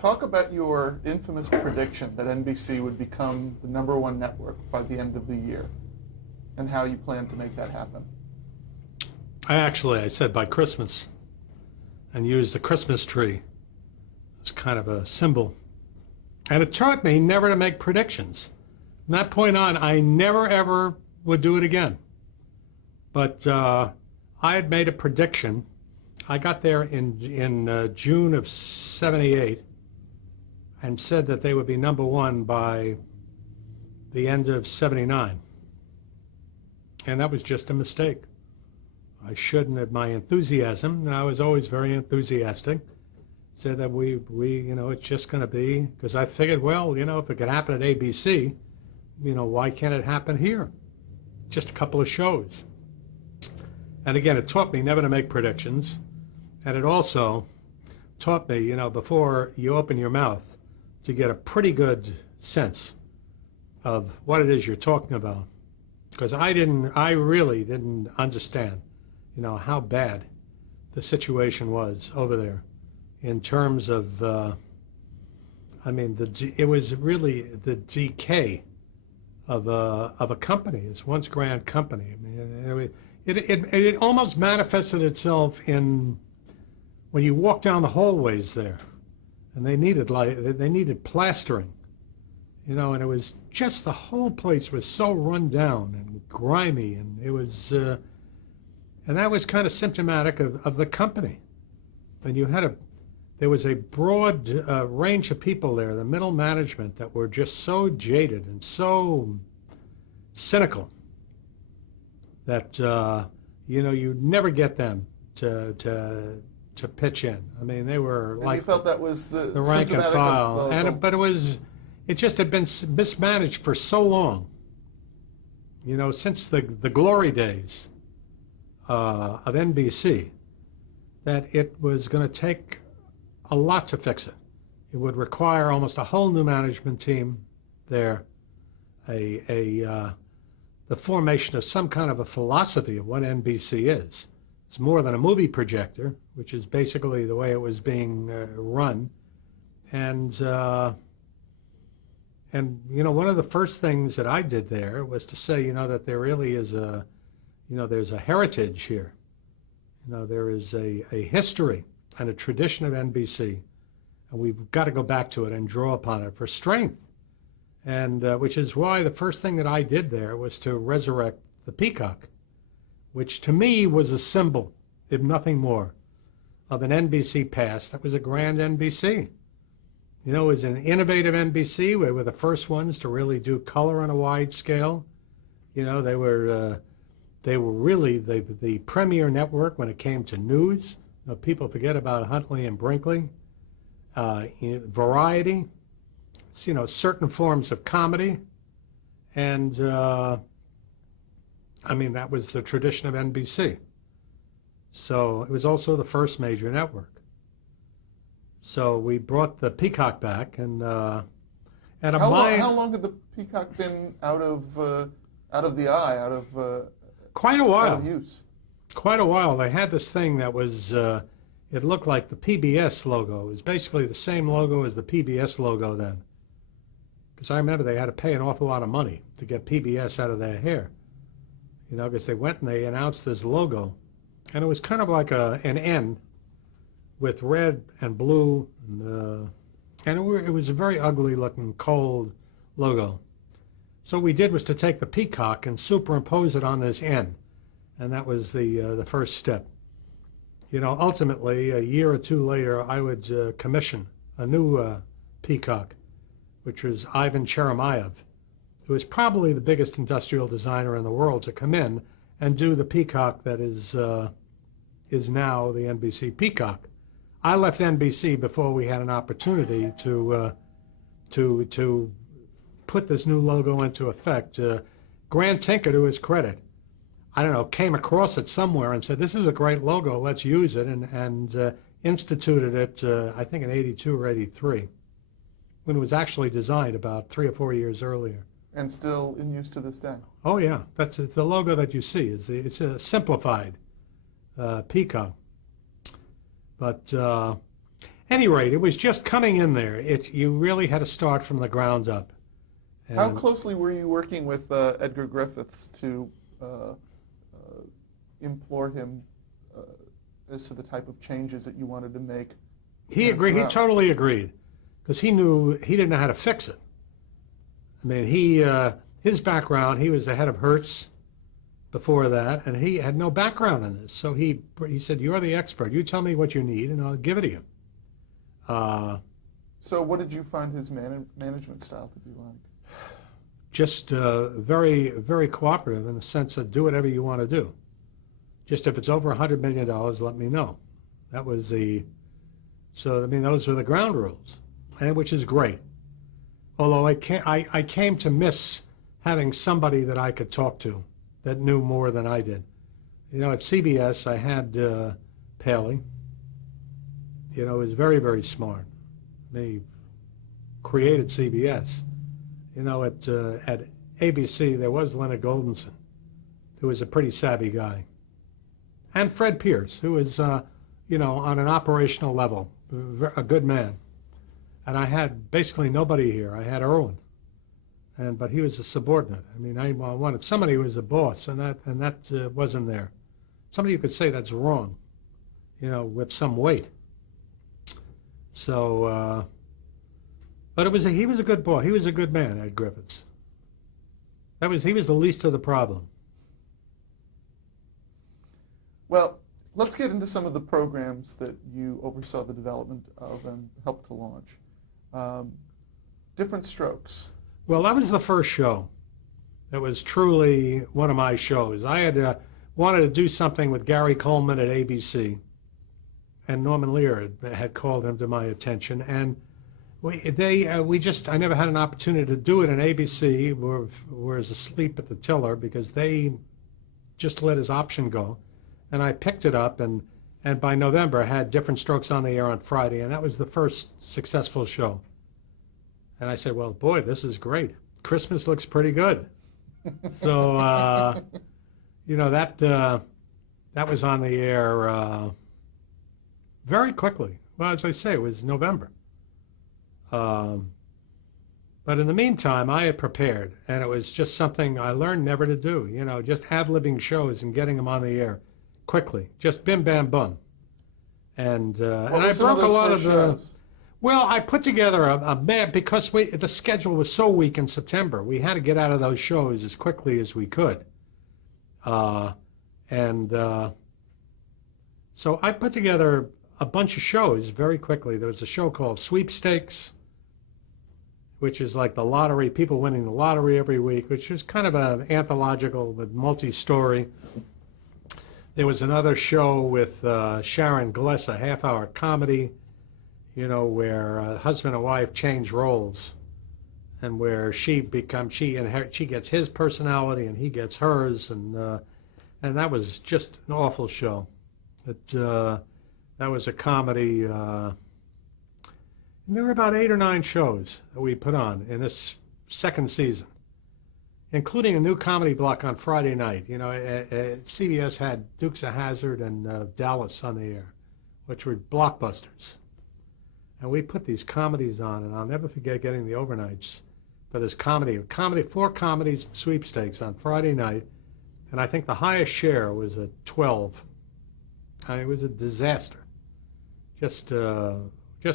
Talk about your infamous prediction that NBC would become the #1 network by the end of the year, and how you plan to make that happen. I said by Christmas, and used the Christmas tree as kind of a symbol. And it taught me never to make predictions. From that point on, I never ever would do it again. But I had made a prediction. I got there in June of '78 and said that they would be #1 by the end of '79. And that was just a mistake. I shouldn't have my enthusiasm, and I was always very enthusiastic. Said that we it's just going to be, because I figured, well, if it could happen at ABC, why can't it happen here? Just a couple of shows. And again, it taught me never to make predictions. And it also taught me, before you open your mouth, to get a pretty good sense of what it is you're talking about. Because I really didn't understand, how bad the situation was over there in terms of, it was really the decay of a company. It's once grand company. It almost manifested itself in when you walk down the hallways there, and they needed plastering, and it was just the whole place was so run down and grimy, and it was, and that was kind of symptomatic of the company. And there was a broad range of people there, the middle management, that were just so jaded and so cynical that you'd never get them to pitch in. I mean, they were And like you felt that was the rank and symptomatic file, but it just had been mismanaged for so long. Since the glory days of NBC, that it was going to take a lot to fix it. It would require almost a whole new management team there, the formation of some kind of a philosophy of what NBC is. It's more than a movie projector, which is basically the way it was being run. And one of the first things that I did there was to say, that there really is there's a heritage here. There is a history and a tradition of NBC, and we've got to go back to it and draw upon it for strength. And which is why the first thing that I did there was to resurrect the Peacock, which to me was a symbol, if nothing more, of an NBC past that was a grand NBC. It was an innovative NBC. We were the first ones to really do color on a wide scale. They were really the premier network when it came to news. People forget about Huntley and Brinkley. Variety, certain forms of comedy, and that was the tradition of NBC. So it was also the first major network. So we brought the Peacock back, and how long had the Peacock been out of the eye, quite a while. out of use? Quite a while. They had this thing that was, it looked like the PBS logo. It was basically the same logo as the PBS logo then. Because I remember they had to pay an awful lot of money to get PBS out of their hair. Because they went and they announced this logo. And it was kind of like an N with red and blue. And it was a very ugly looking, cold logo. So what we did was to take the Peacock and superimpose it on this N. And that was the first step. Ultimately, a year or two later, I would commission a new Peacock, which was Ivan Cheremayev, who was probably the biggest industrial designer in the world to come in and do the Peacock that is now the NBC Peacock. I left NBC before we had an opportunity to put this new logo into effect. Grant Tinker, to his credit, came across it somewhere and said, this is a great logo, let's use it, and instituted it, I think in '82 or '83, when it was actually designed about 3 or 4 years earlier. And still in use to this day. Oh yeah, that's the logo that you see. It's a simplified Peacock. But any rate, it was just coming in there. You really had to start from the ground up. How And closely were you working with Edgar Griffiths to implore him as to the type of changes that you wanted to make? he agreed. He throughout? totally agreed, because he knew he didn't know how to fix it. I mean, his background, he was the head of Hertz before that, and he had no background in this. So he said, "You're the expert. You tell me what you need, and I'll give it to you." So what did you find his management style to be like? Just very, very cooperative in the sense of do whatever you want to do. Just if it's over $100 million, let me know. That was so I mean, those were the ground rules, and which is great. Although I came to miss having somebody that I could talk to that knew more than I did. You know, at CBS, I had Paley. You know, he was very, very smart. He created CBS. You know, at ABC, there was Leonard Goldenson, who was a pretty savvy guy. And Fred Pierce, who was, you know, on an operational level, a good man. And I had basically nobody here. I had Irwin, but he was a subordinate. I mean, I wanted somebody who was a boss, and that wasn't there. Somebody who could say that's wrong, you know, with some weight. So, but he was a good boy. He was a good man, Ed Griffiths. He was the least of the problem. Well, let's get into some of the programs that you oversaw the development of and helped to launch. Different Strokes. Well, that was the first show. That was truly one of my shows. I had wanted to do something with Gary Coleman at ABC, and Norman Lear had called him to my attention, and I never had an opportunity to do it in ABC. Was asleep at the tiller because they just let his option go, and I picked it up, and by November I had Different Strokes on the air on Friday, and that was the first successful show. And I said, well, boy, this is great. Christmas looks pretty good. So, you know, that was on the air very quickly. Well, as I say, it was November. But in the meantime, I had prepared, and it was just something I learned never to do, you know, just ad-libbing shows and getting them on the air quickly, just bim, bam, bum. And I broke a lot of the... Well, I put together a map because the schedule was so weak in September. We had to get out of those shows as quickly as we could. So I put together a bunch of shows very quickly. There was a show called Sweepstakes, which is like the lottery, people winning the lottery every week, which was kind of an anthological but multi-story. There was another show with Sharon Gless, a half-hour comedy, you know, where husband and wife change roles, and where she gets his personality and he gets hers, and that was just an awful show. That was a comedy. And there were about 8 or 9 shows that we put on in this second season, including a new comedy block on Friday night. You know, CBS had Dukes of Hazzard and Dallas on the air, which were blockbusters. And we put these comedies on, and I'll never forget getting the overnights for this comedy, 4 comedies and sweepstakes on Friday night, and I think the highest share was a 12. I mean, it was a disaster, just awful. Do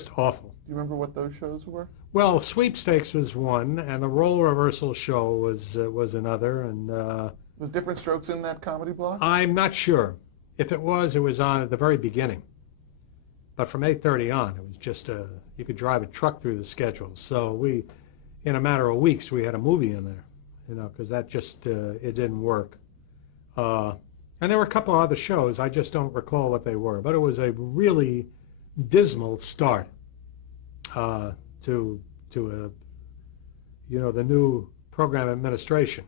you remember what those shows were? Well, Sweepstakes was one, and the Role Reversal Show was another, and Was Different Strokes in that comedy block? I'm not sure. If it was on at the very beginning. But from 8:30 on, it was just you could drive a truck through the schedule. So in a matter of weeks, we had a movie in there, you know, because that just it didn't work. And there were a couple of other shows. I just don't recall what they were. But it was a really dismal start to you know, the new program administration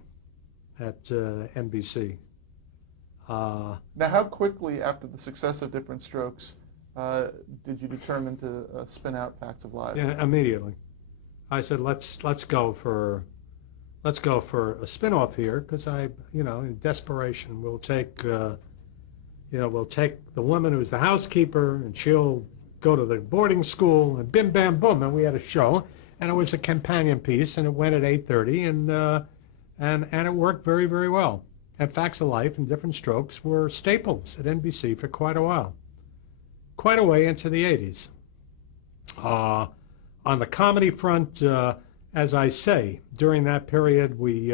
at NBC. Now, how quickly after the success of Different Strokes did you determine to spin out Facts of Life? Yeah, immediately. I said, let's go for a spin-off here, because you know, in desperation, we'll take the woman who's the housekeeper, and she'll go to the boarding school, and bim, bam, boom, and we had a show, and it was a companion piece, and it went at 8:30, and it worked very, very well. And Facts of Life and Different Strokes were staples at NBC for quite a while, quite a way into the 80s. On the comedy front, as I say, during that period, we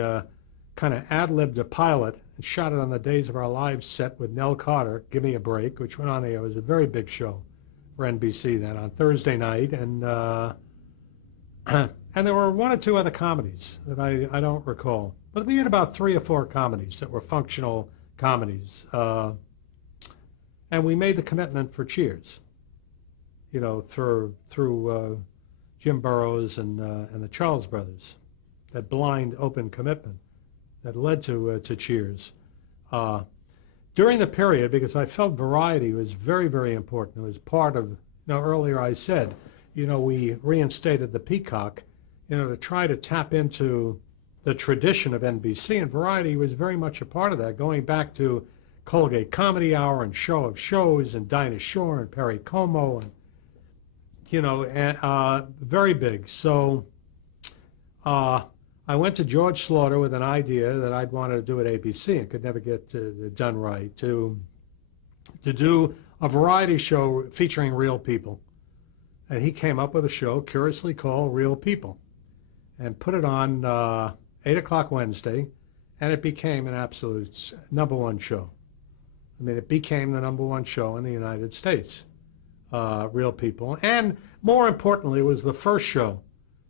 kind of ad-libbed a pilot and shot it on the Days of Our Lives set with Nell Carter, Give Me a Break, which went on there. It was a very big show for NBC then on Thursday night. And and there were one or two other comedies that I don't recall. But we had about 3 or 4 comedies that were functional comedies. And we made the commitment for Cheers, you know, through Jim Burrows and the Charles brothers, that blind open commitment that led to Cheers. During the period, because I felt variety was very, very important. It was part of, you know, earlier I said, you know, we reinstated the Peacock, you know, to try to tap into the tradition of NBC, and variety was very much a part of that, going back to Colgate Comedy Hour and Show of Shows and Dinah Shore and Perry Como, and, you know, very big. So I went to George Slaughter with an idea that I'd wanted to do at ABC and could never get done right, to do a variety show featuring real people. And he came up with a show curiously called Real People and put it on 8 o'clock Wednesday, and it became an absolute #1 show. I mean, it became the #1 show in the United States, Real People. And more importantly, it was the first show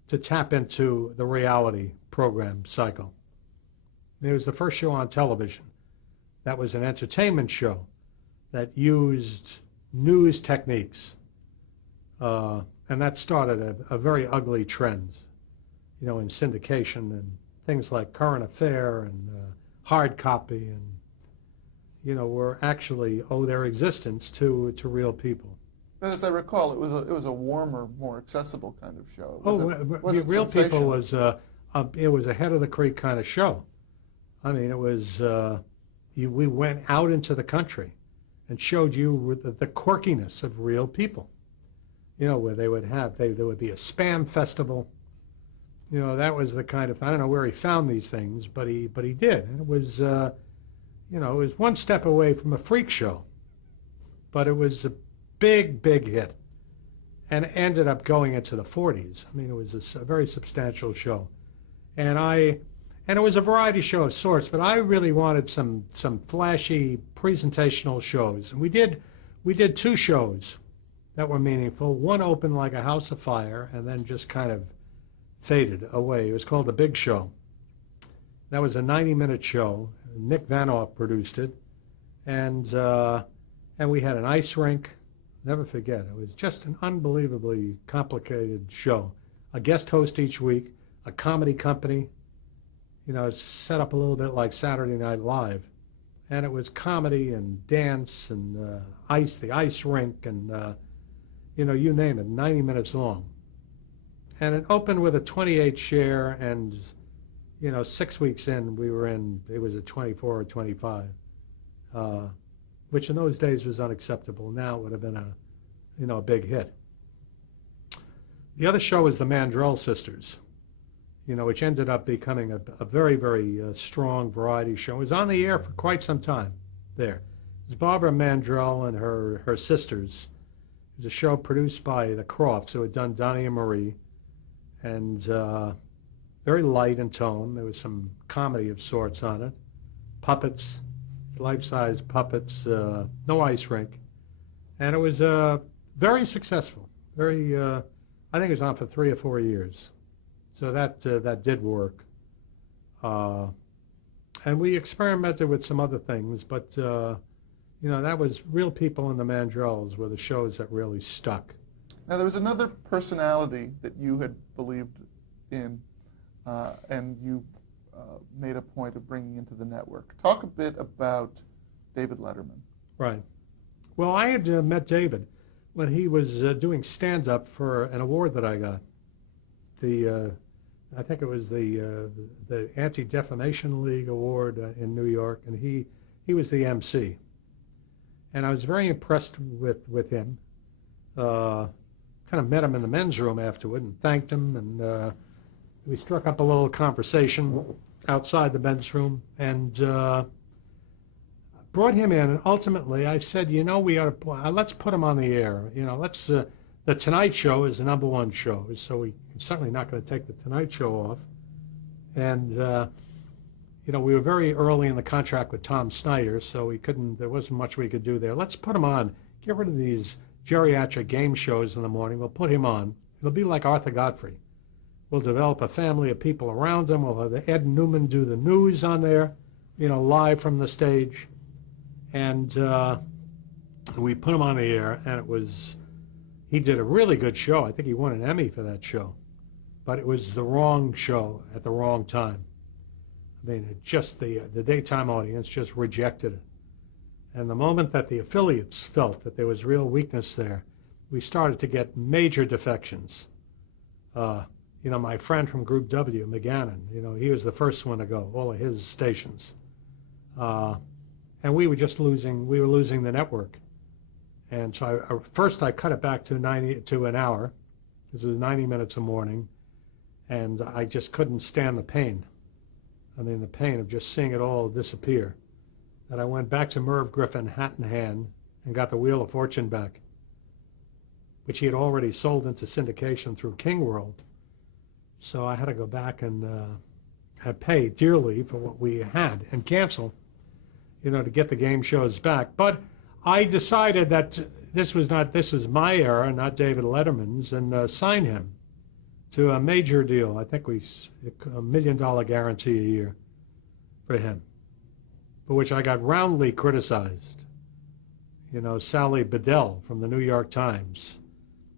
to tap into the reality program cycle. It was the first show on television that was an entertainment show that used news techniques. And that started a very ugly trend, you know, in syndication and things like Current Affair and Hard Copy, and, you know, were actually owe their existence to Real People. As I recall, it was a warmer, more accessible kind of show. Real People was it was a head of the creek kind of show. I mean, it was we went out into the country and showed you the quirkiness of real people. You know, where they would have there would be a spam festival. You know, that was the kind of, I don't know where he found these things, but he did. And it was you know, it was one step away from a freak show, but it was a big, big hit, and ended up going into the 40s. I mean, it was a very substantial show, and it was a variety show of sorts. But I really wanted some flashy presentational shows, and we did 2 shows that were meaningful. One opened like a house of fire, and then just kind of faded away. It was called The Big Show. That was a 90-minute show. Nick Vanoff produced it, and we had an ice rink. Never forget. It was just an unbelievably complicated show. A guest host each week, a comedy company. You know, it's set up a little bit like Saturday Night Live, and it was comedy and dance and the ice rink, and you know, you name it, 90 minutes long. And it opened with a 28 share, and, you know, 6 weeks in, it was a 24 or 25, which in those days was unacceptable. Now it would have been a big hit. The other show was the Mandrell Sisters, you know, which ended up becoming a very, very strong variety show. It was on the air for quite some time there. It was Barbara Mandrell and her sisters. It was a show produced by the Crofts, who had done Donnie and Marie, and very light in tone. There was some comedy of sorts on it. Puppets, life-size puppets, no ice rink. And it was very successful. Very, I think it was on for 3 or 4 years. So that did work. And we experimented with some other things, but you know, that was Real People and the Mandrells were the shows that really stuck. Now, there was another personality that you had believed in, and you made a point of bringing into the network. Talk a bit about David Letterman. Right. Well, I had met David when he was doing stand-up for an award that I got. I think it was the Anti-Defamation League Award in New York, and he was the MC. And I was very impressed with him. kind of met him in the men's room afterward and thanked him, and we struck up a little conversation outside the men's room, and brought him in. And ultimately, I said, you know, we ought to let's put him on the air. You know, let's. The Tonight Show is the #1 show, so we're certainly not going to take the Tonight Show off. And you know, we were very early in the contract with Tom Snyder, so we couldn't. There wasn't much we could do there. Let's put him on. Get rid of these geriatric game shows in the morning. We'll put him on. It'll be like Arthur Godfrey. We'll develop a family of people around him. We'll have Ed Newman do the news on there, you know, live from the stage. And we put him on the air, and he did a really good show. I think he won an Emmy for that show. But it was the wrong show at the wrong time. I mean, the daytime audience just rejected it. And the moment that the affiliates felt that there was real weakness there, we started to get major defections. You know, my friend from Group W, McGannon, you know, he was the first one to go, all of his stations. And we were losing the network. And so first I cut it back to an hour, because it was 90 minutes a morning, and I just couldn't stand the pain. I mean, the pain of just seeing it all disappear. And I went back to Merv Griffin, hat in hand, and got the Wheel of Fortune back, which he had already sold into syndication through King World. So I had to go back and pay dearly for what we had and cancel, you know, to get the game shows back. But I decided that this was my era, not David Letterman's, and signed him to a major deal. I think $1 million guarantee a year for him, for which I got roundly criticized. You know, Sally Bedell from the New York Times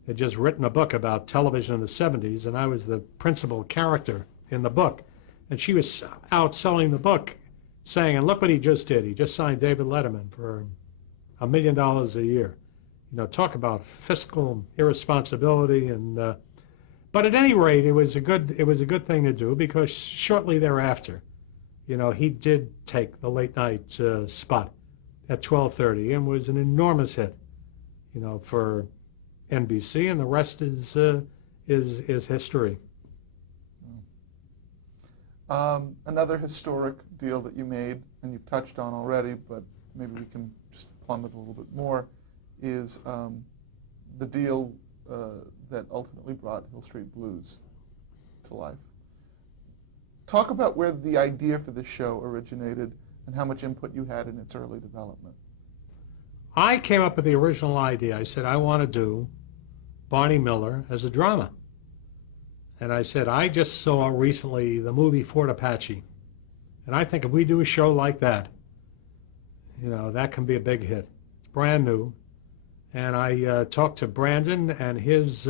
had just written a book about television in the 70s, and I was the principal character in the book. And she was out selling the book, saying, and look what he just did. He just signed David Letterman for $1 million a year. You know, talk about fiscal irresponsibility. And but at any rate, it was a good thing to do, because shortly thereafter, you know, he did take the late night spot at 12:30 and was an enormous hit, you know, for NBC, and the rest is history. Another historic deal that you made, and you've touched on already, but maybe we can just plumb it a little bit more, is the deal that ultimately brought Hill Street Blues to life. Talk about where the idea for this show originated and how much input you had in its early development. I came up with the original idea. I said, I want to do Barney Miller as a drama. And I said, I just saw recently the movie Fort Apache. And I think if we do a show like that, you know, that can be a big hit. It's brand new. And I talked to Brandon and his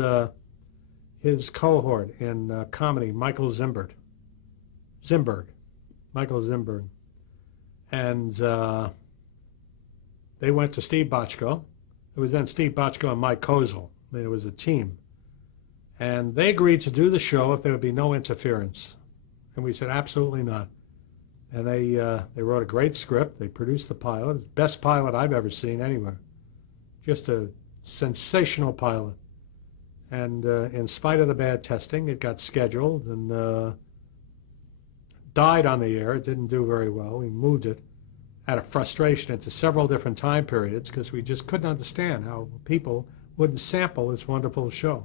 cohort in comedy, Michael Zimberg. And they went to Steve Bochco. It was then Steve Bochco and Mike Kozel. I mean, it was a team. And they agreed to do the show if there would be no interference. And we said, absolutely not. And they wrote a great script. They produced the pilot. Best pilot I've ever seen anywhere. Just a sensational pilot. And in spite of the bad testing, it got scheduled and died on the air. It didn't do very well. We moved it out of frustration into several different time periods because we just couldn't understand how people wouldn't sample this wonderful show.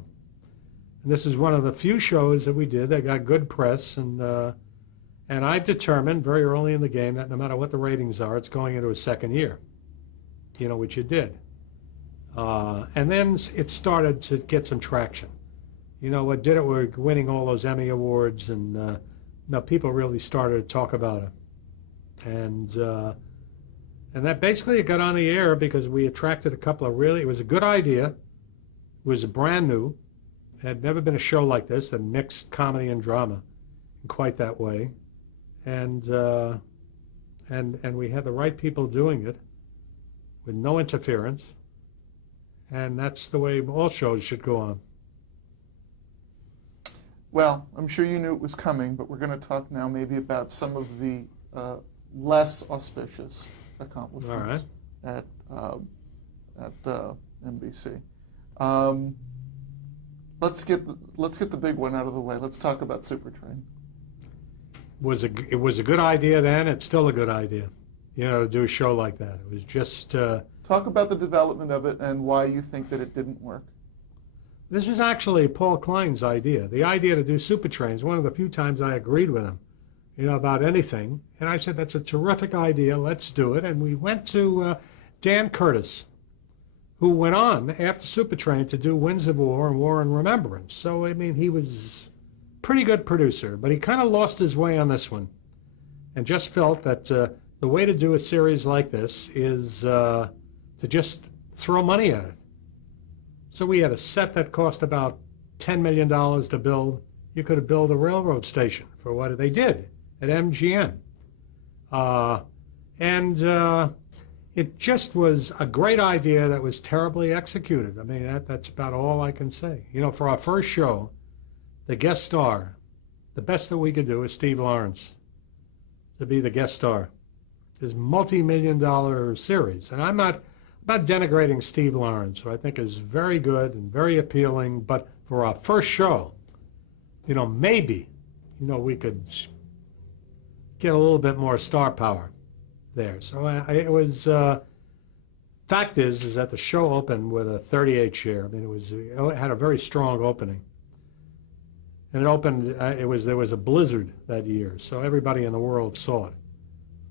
And this is one of the few shows that we did that got good press, and I determined very early in the game that no matter what the ratings are, it's going into a second year, you know, which it did. And then it started to get some traction. You know, what did it? We're winning all those Emmy Awards, and now people really started to talk about it. And that basically it got on the air because we attracted a couple of it was a good idea. It was brand new. It had never been a show like this that mixed comedy and drama in quite that way. And we had the right people doing it with no interference. And that's the way all shows should go on. Well, I'm sure you knew it was coming, but we're going to talk now maybe about some of the less auspicious accomplishments at NBC. Um, let's get the big one out of the way. Let's talk about Supertrain. It was a good idea then. It's still a good idea, to do a show like that. It was just Talk about the development of it and why you think that it didn't work. this was actually Paul Klein's idea. The idea to do Super Trains, one of the few times I agreed with him, about anything. And I said, that's a terrific idea. Let's do it. And we went to Dan Curtis, who went on after Supertrain to do Winds of War and War and Remembrance. So, I mean, he was a pretty good producer, but he kind of lost his way on this one and just felt that the way to do a series like this is to just throw money at it. So we had a set that cost about $10 million to build. You could have built a railroad station for what they did at MGM. It just was a great idea that was terribly executed. I mean, that's about all I can say. For our first show, the guest star, the best that we could do is Steve Lawrence to be the guest star. This multi-million-dollar series. And I'm not denigrating Steve Lawrence, who I think is very good and very appealing, but for our first show, maybe, we could get a little bit more star power there. So it was, fact is that the show opened with a 38 share. I mean, it had a very strong opening. And it opened, there was a blizzard that year, so everybody in the world saw it.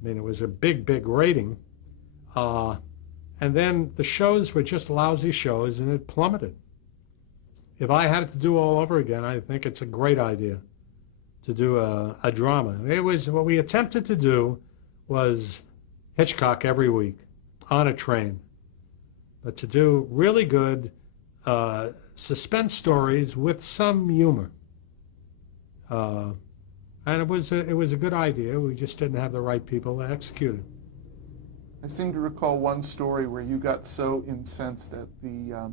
I mean, it was a big, big rating. And then the shows were just lousy shows, and it plummeted. If I had it to do all over again, I think it's a great idea to do a drama. It was what we attempted to do was Hitchcock every week on a train, but to do really good suspense stories with some humor. And it was a good idea. We just didn't have the right people to execute it. I seem to recall one story where you got so incensed at the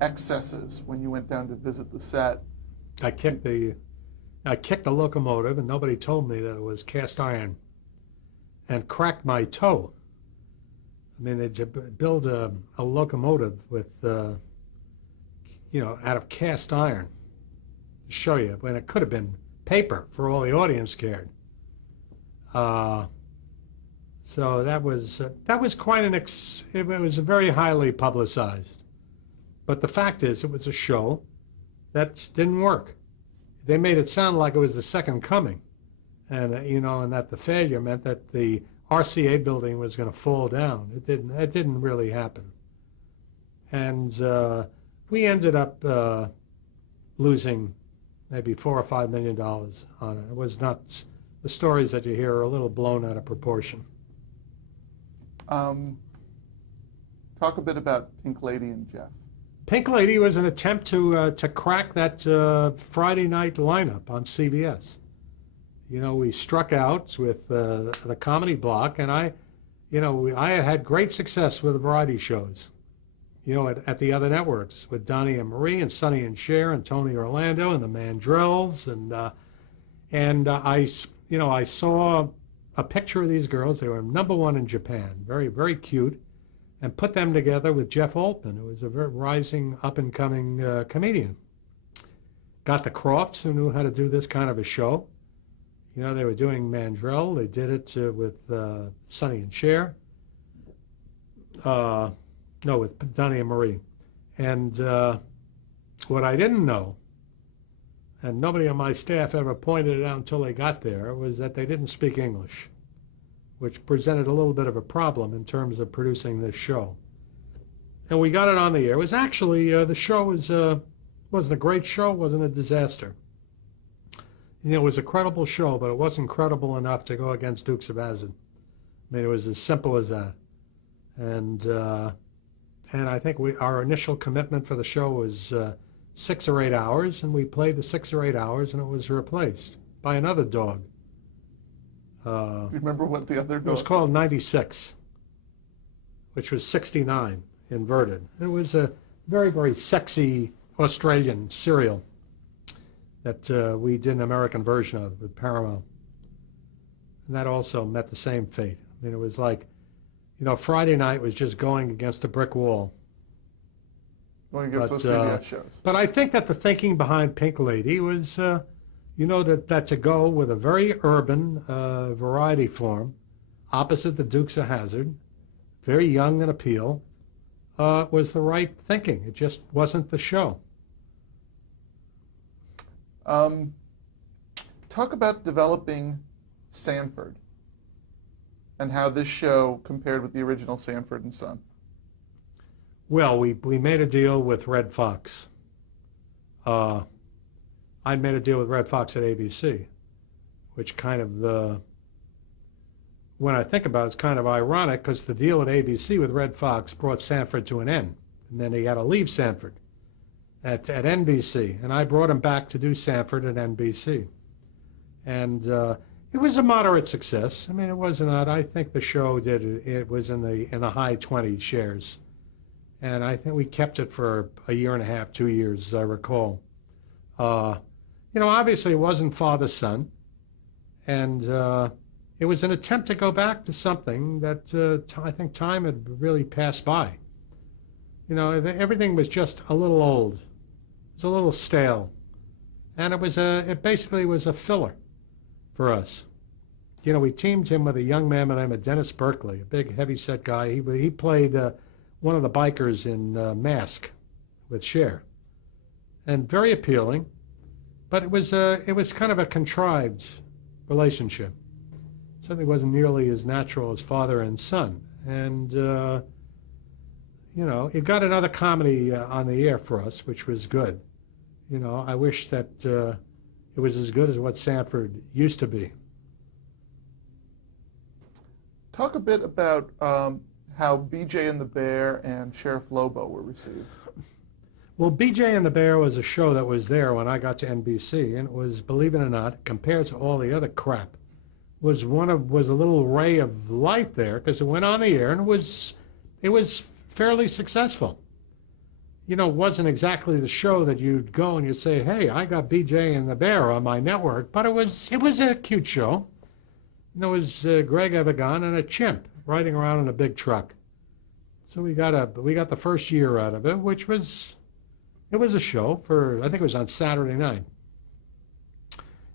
excesses when you went down to visit the set. I kicked the locomotive, and nobody told me that it was cast iron, and cracked my toe. I mean, they build a locomotive with, out of cast iron. To show you, when it could have been paper for all the audience cared. So that was quite it was very highly publicized. But the fact is, it was a show that didn't work. They made it sound like it was the second coming, and and that the failure meant that the RCA building was going to fall down. It didn't. It didn't really happen, and we ended up losing maybe $4 or $5 million on it. It was not. The stories that you hear are a little blown out of proportion. Talk a bit about Pink Lady and Jeff. Pink Lady was an attempt to crack that Friday night lineup on CBS. We struck out with the comedy block, and I had great success with the variety shows, at the other networks with Donnie and Marie and Sonny and Cher and Tony Orlando and the Mandrells, and I saw a picture of these girls. They were #1 in Japan, very, very cute, and put them together with Jeff Altman, who was a very rising, up-and-coming comedian. Got the Crofts, who knew how to do this kind of a show. They were doing Mandrell. They did it with Sonny and Cher. No, with Donnie and Marie. And what I didn't know, and nobody on my staff ever pointed it out until they got there, was that they didn't speak English, which presented a little bit of a problem in terms of producing this show. And we got it on the air. It was actually, the show wasn't a great show, wasn't a disaster. It was a credible show, but it wasn't credible enough to go against Dukes of Hazzard. I mean, it was as simple as that. And I think our initial commitment for the show was 6 or 8 hours, and we played the 6 or 8 hours, and it was replaced by another dog. Do you remember what the other dog? It was called 96, which was 69 inverted. It was a very, very sexy Australian serial that we did an American version of with Paramount. And that also met the same fate. I mean, it was like, Friday night was just going against a brick wall. Going against those CBS shows. But I think that the thinking behind Pink Lady was, that to go with a very urban variety form opposite the Dukes of Hazzard, very young and appeal, was the right thinking. It just wasn't the show. Talk about developing Sanford and how this show compared with the original Sanford and Son. Well, we made a deal with Red Fox. I made a deal with Red Fox at ABC, which kind of, when I think about it, it's kind of ironic because the deal at ABC with Red Fox brought Sanford to an end, and then he had to leave Sanford at NBC, and I brought him back to do Sanford at NBC. And it was a moderate success. I mean, it was not. I think the show it was in the high 20 shares. And I think we kept it for a year and a half, 2 years, as I recall. Obviously it wasn't father-son, and it was an attempt to go back to something that I think time had really passed by. Everything was just a little old. It was a little stale, and it basically was a filler for us. We teamed him with a young man by the name of Dennis Berkeley, a big, heavy-set guy. He played one of the bikers in Mask with Cher, and very appealing, but it was kind of a contrived relationship. Certainly wasn't nearly as natural as father and son, and it got another comedy on the air for us, which was good. I wish that it was as good as what Sanford used to be. Talk a bit about how BJ and the Bear and Sheriff Lobo were received. Well, BJ and the Bear was a show that was there when I got to NBC, and it was, believe it or not, compared to all the other crap, was a little ray of light there because it went on the air and it was fairly successful. It wasn't exactly the show that you'd go and you'd say, "Hey, I got BJ and the Bear on my network," but it was a cute show. It was Greg Evigan and a chimp riding around in a big truck. So we got the first year out of it, which was a show for, I think it was on Saturday night.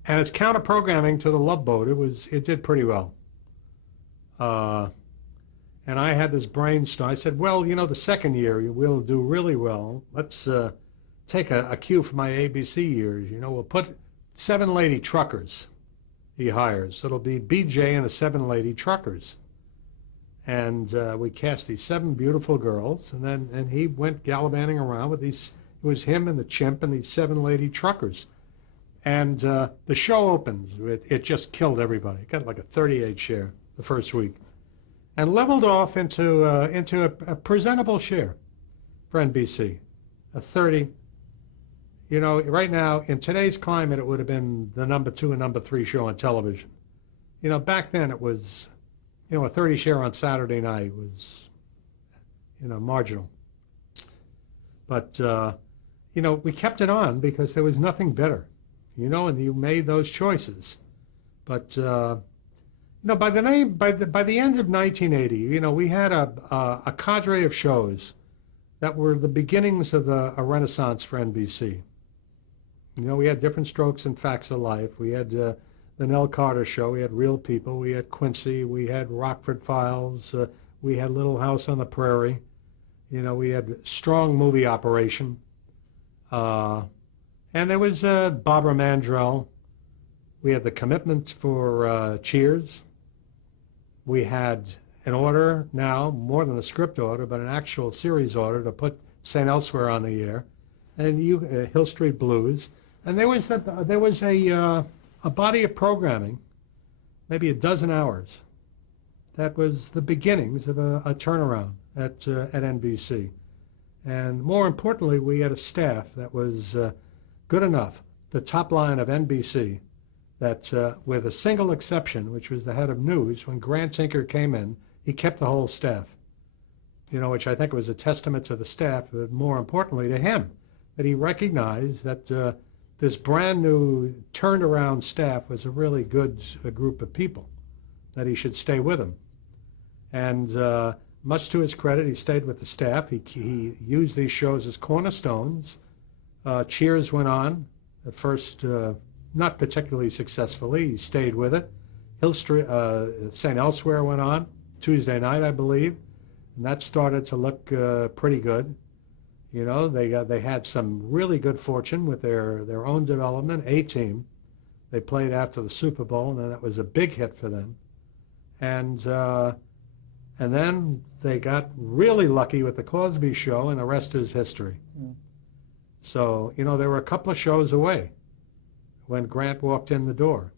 And it's counter programming to the Love Boat. It did pretty well. And I had this brainstorm. I said, well, the second year we'll do really well. Let's take a cue from my ABC years. We'll put 7 lady truckers he hires. It'll be BJ and the 7 lady truckers. And we cast these 7 beautiful girls, and he went gallivanting around with these. It was him and the chimp and these 7 lady truckers. And the show opens. It just killed everybody. It got like a 38 share the first week, and leveled off into a presentable share for NBC, a 30. Right now in today's climate, it would have been the number 2 and number 3 show on television. Back then it was. A 30 share on Saturday night was, marginal. But, we kept it on because there was nothing better, and you made those choices. But, by the end of 1980, we had a cadre of shows that were the beginnings of a renaissance for NBC. We had Different Strokes and Facts of Life. We had the Nell Carter Show. We had Real People. We had Quincy. We had Rockford Files. We had Little House on the Prairie. We had Strong Movie Operation. And there was Barbara Mandrell. We had The Commitment for Cheers. We had an order now, more than a script order, but an actual series order to put St. Elsewhere on the air. And Hill Street Blues. And there was a body of programming, maybe a dozen hours. That was the beginnings of a turnaround at NBC. And more importantly, we had a staff that was good enough, the top line of NBC, that with a single exception, which was the head of news, when Grant Tinker came in, he kept the whole staff, which I think was a testament to the staff, but more importantly to him, that he recognized that this brand new turned around staff was a really good group of people, that he should stay with them. And much to his credit, he stayed with the staff. He used these shows as cornerstones. Cheers went on, at first not particularly successfully. He stayed with it. Hill Street, St. Elsewhere went on, Tuesday night, I believe, and that started to look pretty good. You know, they had some really good fortune with their own development, A-Team. They played after the Super Bowl, and that was a big hit for them. And then they got really lucky with the Cosby Show, and the rest is history. Mm. So, you know, they were a couple of shows away when Grant walked in the door.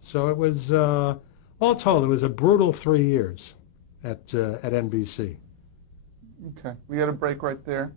So it was, all told, it was a brutal 3 years at NBC. Okay, we got a break right there.